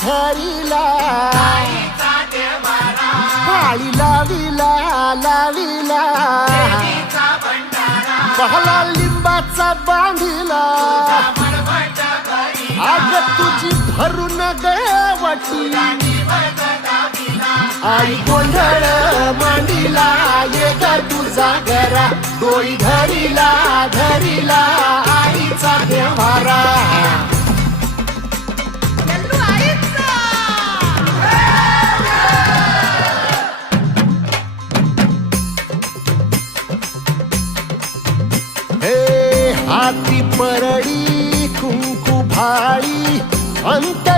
धरिला पाळी लाविला लाविला पहला लिंबाचा बांधिला आग तुझी भरून गवटी आई गोंधळ मांडिला ये ग तुझा घरा डोळी धरिला धरिला आईचा देवारा हे हाती परडी कुंकू भाळी अंत